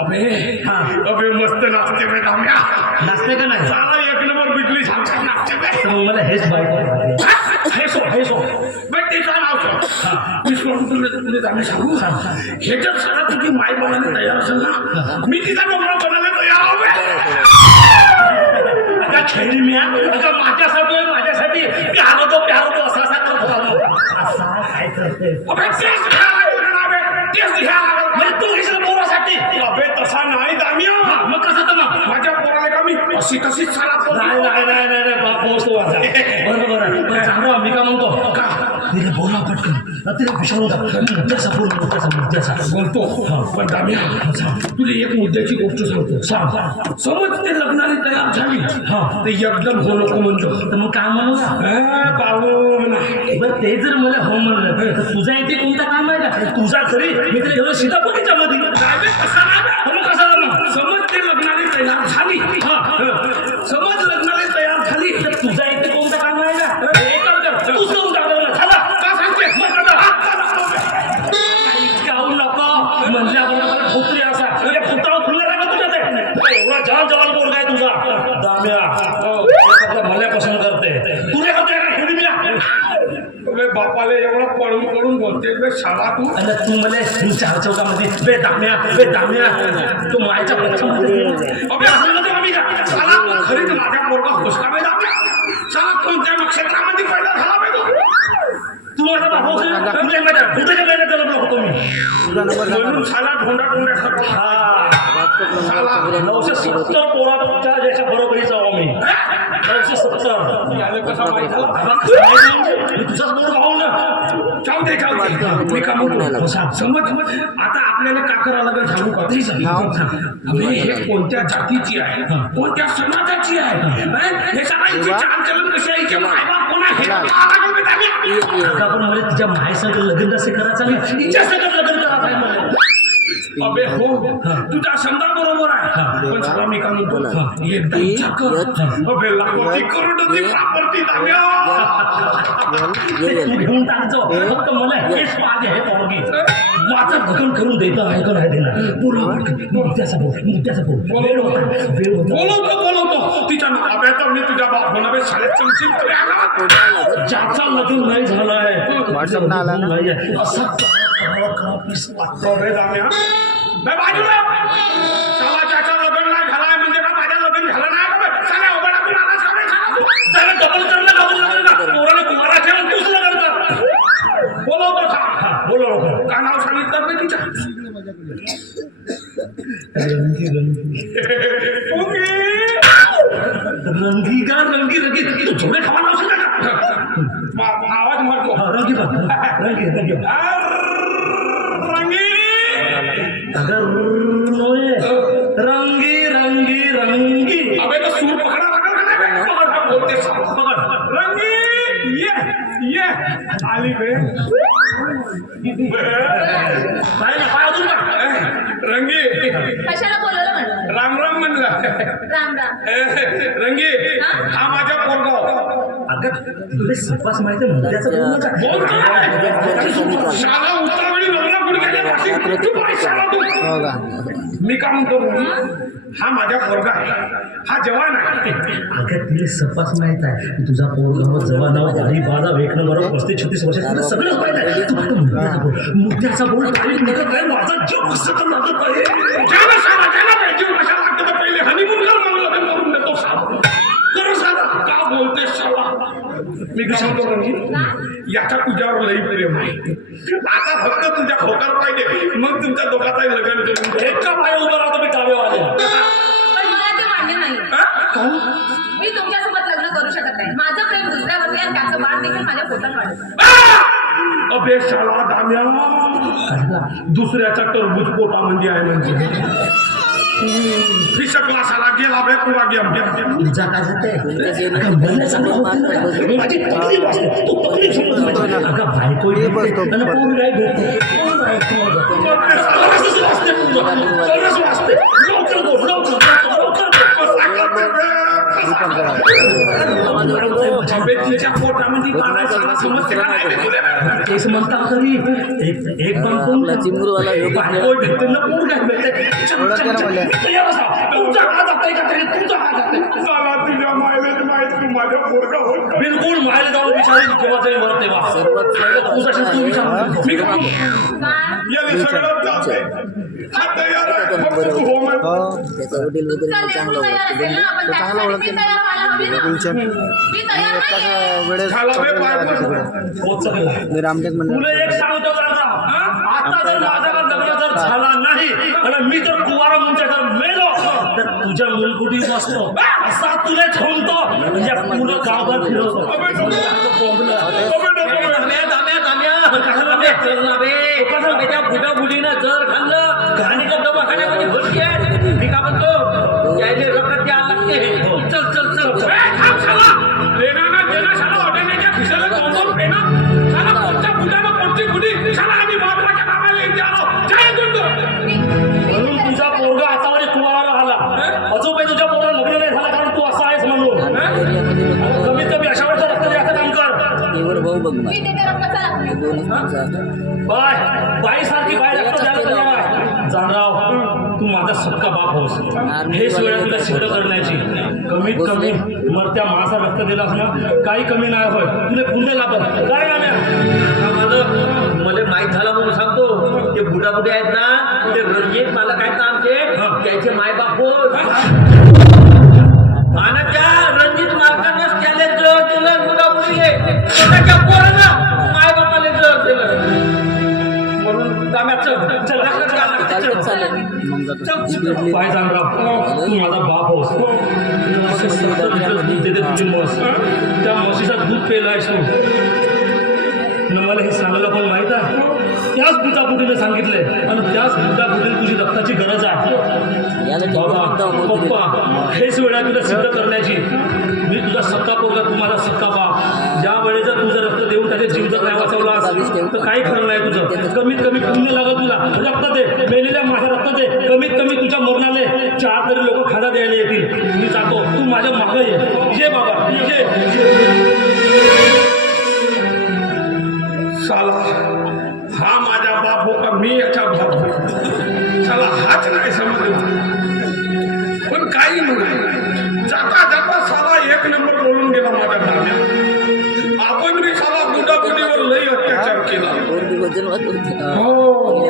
अबे अबे मस्त नाचते बे दाम्या नाचते का नाही साला एक नंबर बिजली सारखा नाचते बे मला हेच बाईक हे सो हे सो बे ते नाव सो मी सोडून तुला तुला सांगू ह्याच्यात सगळं तुझी माय बनायला तयार असेल ना मी तिचा बनायला तयार आहो बे अगं खेळी मी माझ्यासाठी माझ्या मी हारवतो प्यारवतो असा असा करत होता. असा काय करतोय अबे तेच बे तेच लागलं म्हणजे तू घेशील पोरासाठी अबे तसा नाही दामिया मग कसं तर मग माझ्या पोराला का मी अशी तशीच साला नाही नाही नाही नाही नाही बाप पोहोचतो माझा बरोबर आहे पण चांगला मी का म्हणतो का तिला बोला पटकन तिला विचारू मुद्द्याचा बोल मुद्द्याचा मुद्द्याचा बोलतो पण दामिया तुला एक मुद्द्याची गोष्ट सांगतो सांग समज ते लग्नाला तयार झाली हा. ते एकदम हो नको म्हणतो. तर मग काय म्हणू? बाबू. बरं ते जर मला हो म्हणलं तर तुझा इथे कोणता काम आहे का? तुझा खरी मी तर गेलो सीतापतीच्या बे, बापाले एवढं पळून पळून बोलते बे, शाळा तू आणि तू मला चार चौकामध्ये बे दाम्या बे दाम्या तू मायच्या पक्षामध्ये अबे असं म्हणतो का मी का साला खरीच माझ्या पोरगा हुसका बे दाबला साला कोणत्या नक्षत्रामध्ये पहिला झाला बे तो तू माझा भाऊ कुठल्या महिन्यात कुठल्या महिन्यात जन्मला होतो मी म्हणून साला ढोंडा ढोंड्या खातो हा नऊशे सत्तर पोराच्या ज्याच्या बरोबरीचा आहो मी नऊशे सत्तर. मी तुझाच ना. जाऊ दे जाऊ दे. मी समज आता आपल्याला का? करावं लागेल सांगू का हे कोणत्या जातीची आहे? कोणत्या समाजाची आहे? हं? सगळ्यांची चाल चलन कशी आहे? हिचे मायबाप कोण आहे हे पाहावं लागेल बे दादा. आता पण मला तिच्या मायसंग लग्न कसं करायचं? नाही तिच्या संगत लग्न करायचं आहे मला अबे हो तुझा समजा बरोबर आहे पण चला मी का म्हणतो एकदा विचार कर अबे लाखोची करोडोची प्रॉपर्टी दाव्या ते तू घेऊन टाकतो फक्त मला हेच पाहिजे हे पोरगी माझं लग्न करून देतं नाही का नाही देणार बोला मुद्द्याचा बोल मुद्द्याचा बोल वेळ होता वेळ होता बोलवतो बोलवतो तिच्या नाव्यात मी तुझ्या बाप होणार शाळेत चमची ज्याचा लग्न नाही झालाय? नाही. असा करावं करावं वाटतं. दाम्या बे बाजूला लग्न नाही झालाय म्हणजे का माझ्या लग्न झालं नाही का बे? चला त्याला डबल करणं डबल करणं पोराला कुमाराच्या तूच लग्न कर बोलवतो थांब. का नाव सांगितलं मी तिच्या ओके रंगी का रंगी रंगी रंगी तू खावा आवाज मारतो रंगी रंगी रंगी रंगी रंगी रंगी रंगी अबे तो सूर पकडा? पकड, हा बोलते. पकड. रंगी ये ये आली बे पाय ना पाय अजून. रंगी कशाला बोलवलं म्हणलं राम राम म्हणलं राम राम रंगी हा माझ्या पोरगाव तुला सपास माहिती काय? काय? मी का म्हणतो हा माझ्या पोरगा आहे. हा जवान आहे. अगं तिला सपास माहीत आहे. तुझा पोरगाव जवान नाव गाडी बाजा वेखणं बरोबर पस्तीस छत्तीस वर्ष तुला सगळंच माहीत आहे. तू फक्त मुद्द्याचा बोल. मुद्द्याचा बोल काही निघत नाही. माझा जीव कसं तर लागत आहे कशा लागतं पहिले हनीमून कर मी काय म्हणतो रंगी याच्या तुझ्यावर लई प्रेम आहे. आता फक्त तुझ्या खोकार पाहिजे. मग तुमच्या दोघांचाही लग्न करून. एका पाय उभं राहतो मी डाव्यावाले पण मला ते मान्य नाही. हा? मी तुमच्यासोबत लग्न करू शकत नाही. माझं प्रेम दुसऱ्यावरती आणि त्याचं बाळ देखील माझ्या पोटात वाढत दाम्या. दुसऱ्याचा टरबूज पोटामध्ये आहे म्हणजे. फिसकला साला गेला बे पुरा गेम तुझा काय होतंय अगं मला चांगलं होतं ना. माझी तकलीफ असते तू तकलीफ समजून पाहिजे. अगं बायको येते आणि पोर नाही भेटते. पोर नाही, पोर नाही. तरच वाचते पूर्ण. तरच वाचते. लवकर बोल, लवकर, लवकर, लवकर बोल. मी पण पोटामध्ये? तेच म्हणतात तरी एक एक काम करू आपला चिमुरवाला ह्यो कसला? बायको भेटते ना पोर काय भेटते चल, एवढं चल, केलं चल. म्हणलं. तयार असा. तुमचा हात जातोय का तरी तुमचा हात जातोय साला तुझ्या मायलेच माहीत तू माझ्या पोरगा होत बिलकुल माहेर जाऊन विचारून केव्हा जाईल बरं तेव्हा सर्वात तू तशीच तू विचार मी काय काय याने सगळं चालतंय तयार आहे फक्त तू हो म्हण. त्याचा वडील वगैरे चल, चांगला लेकरू तयार असेल ना, आपण ओळखतो चांगला त्याच्यासाठी ओळखते मी तयार व्हायला हवी ना. गुलशन मी तयार नाहीये. एकाच वेळेस मी रामटेक तुला एक सांगतो दादा आता जर माझा लग्न जर झाला नाही आणि मी जर कुवारा मुंच्या जर मेलो तर तुझ्या मुलकुटी बसतो असा तुला ठेवतो म्हणजे पूर्ण गावभर फिरवतो. बोंबलं. अबे नको बे. जर बाय. बाई सारखी जानराव तू माझा सक्का बाप होस. हेच वेळा तुला सिद्ध करण्याची कमीत कमी मरत्या मासा रक्त दिलास ना काही कमी नाही होय. तुला पुण्य लागत काय मला माहीत झालं म्हणून सांगतो. ते बुडा बुडे आहेत ना तू माझा बाप होस त्या म्हशीचं दूध पेलायस तू न मला हे सांगायला पण माहीत आहे? त्याच बुटाबुटीने सांगितले आणि त्याच बुटाबुटीने तुझी रक्ताची गरज आहे. पप्पा हेच वेळा तुला सिद्ध करण्याची. मी तुझा सक्का पोरगा तुम्हाला सक्का बाप ज्या वेळेस जर तुझं रक्त देऊन त्याचे जीव जर नाही वाचवला तर काही खरं नाही तुझं. कमीत कमी पुण्य लागत तुला. रक्त दे. मेलेल्या माझ्या रक्त दे. कमीत कमी तुझ्या मरणाले चार तरी लोक खादा द्यायला येतील. मी जातो तू माझ्या मागं ये बाबा ये. साला हा माझा बाप हो का मी याचा बाप हो साला हाच नाही समजला. पण काही म्हणा जाता जाता साला एक नंबर बोलून गेला माझ्या डाव्या आपण मी साला बुडाबुडीवर लई अत्याचार केला. पोरगी वजन वाढत होती. हो.